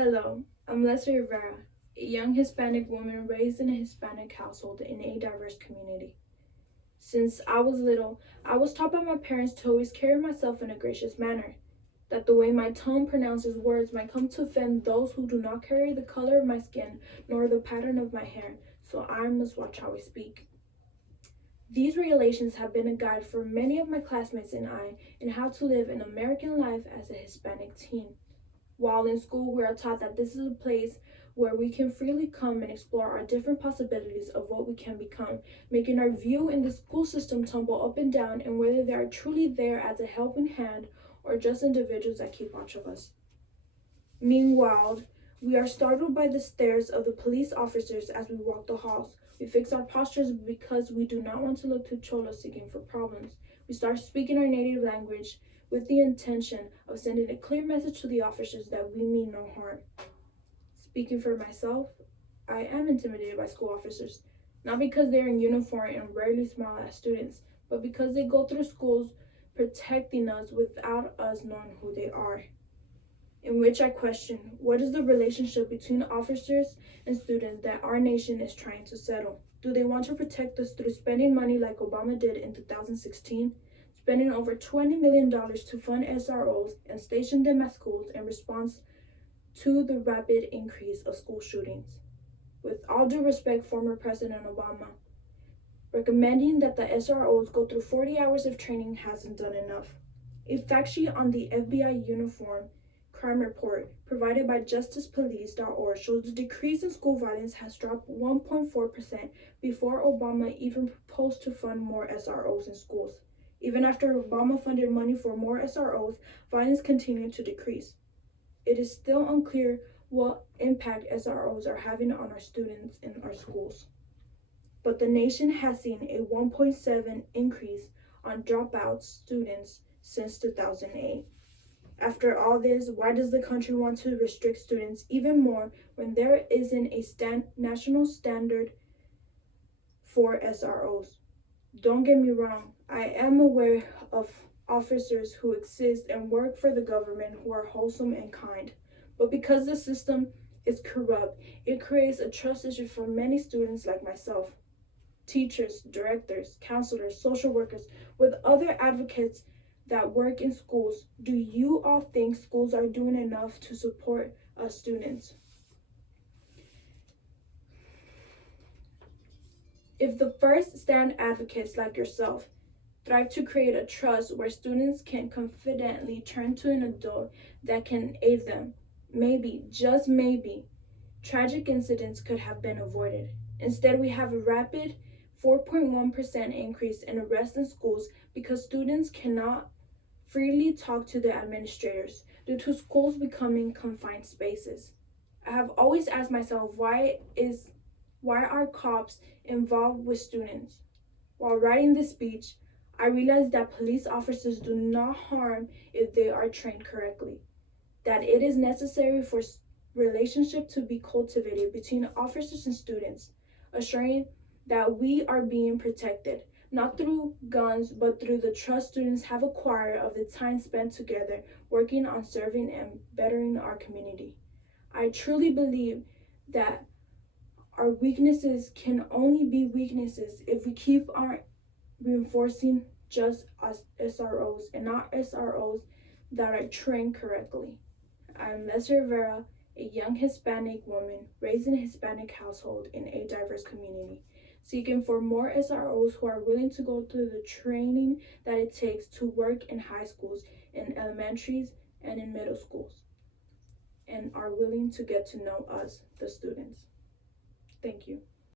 Hello, I'm Rivera, a young Hispanic woman raised in a Hispanic household in a diverse community. Since I was little, I was taught by my parents to always carry myself in a gracious manner, that the way my tongue pronounces words might come to offend those who do not carry the color of my skin nor the pattern of my hair, so I must watch how I speak. These regulations have been a guide for many of my classmates and I in how to live an American life as a Hispanic teen. While in school, we are taught that this is a place where we can freely come and explore our different possibilities of what we can become, making our view in the school system tumble up and down, and whether they are truly there as a helping hand or just individuals that keep watch of us. Meanwhile, we are startled by the stares of the police officers as we walk the halls. We fix our postures because we do not want to look too cholo seeking for problems. We start speaking our native language with the intention of sending a clear message to the officers that we mean no harm. Speaking for myself, I am intimidated by school officers, not because they're in uniform and rarely smile at students, but because they go through schools protecting us without us knowing who they are. In which I question, what is the relationship between officers and students that our nation is trying to settle? Do they want to protect us through spending money like Obama did in 2016? Spending over $20 million to fund SROs and station them at schools in response to the rapid increase of school shootings. With all due respect, former President Obama, recommending that the SROs go through 40 hours of training hasn't done enough. A fact sheet on the FBI uniform crime report provided by justicepolice.org shows the decrease in school violence has dropped 1.4% before Obama even proposed to fund more SROs in schools. Even after Obama funded money for more SROs, violence continued to decrease. It is still unclear what impact SROs are having on our students in our schools. But the nation has seen a 1.7 increase on dropout students since 2008. After all this, why does the country want to restrict students even more when there isn't a national standard for SROs? Don't get me wrong, I am aware of officers who exist and work for the government who are wholesome and kind. But because the system is corrupt, it creates a trust issue for many students like myself. Teachers, directors, counselors, social workers, with other advocates that work in schools, do you all think schools are doing enough to support us students? If the first stand advocates like yourself strive to create a trust where students can confidently turn to an adult that can aid them, maybe, just maybe, tragic incidents could have been avoided. Instead, we have a rapid 4.1% increase in arrests in schools because students cannot freely talk to the administrators due to schools becoming confined spaces. I have always asked myself why are cops involved with students? While writing this speech, I realized that police officers do not harm if they are trained correctly. That it is necessary for relationship to be cultivated between officers and students, assuring that we are being protected, not through guns, but through the trust students have acquired of the time spent together working on serving and bettering our community. I truly believe that our weaknesses can only be weaknesses if we keep on reinforcing just as SROs and not SROs that are trained correctly. I'm Leslie Rivera, a young Hispanic woman raised in a Hispanic household in a diverse community, seeking for more SROs who are willing to go through the training that it takes to work in high schools, in elementaries, and in middle schools, and are willing to get to know us, the students. Thank you.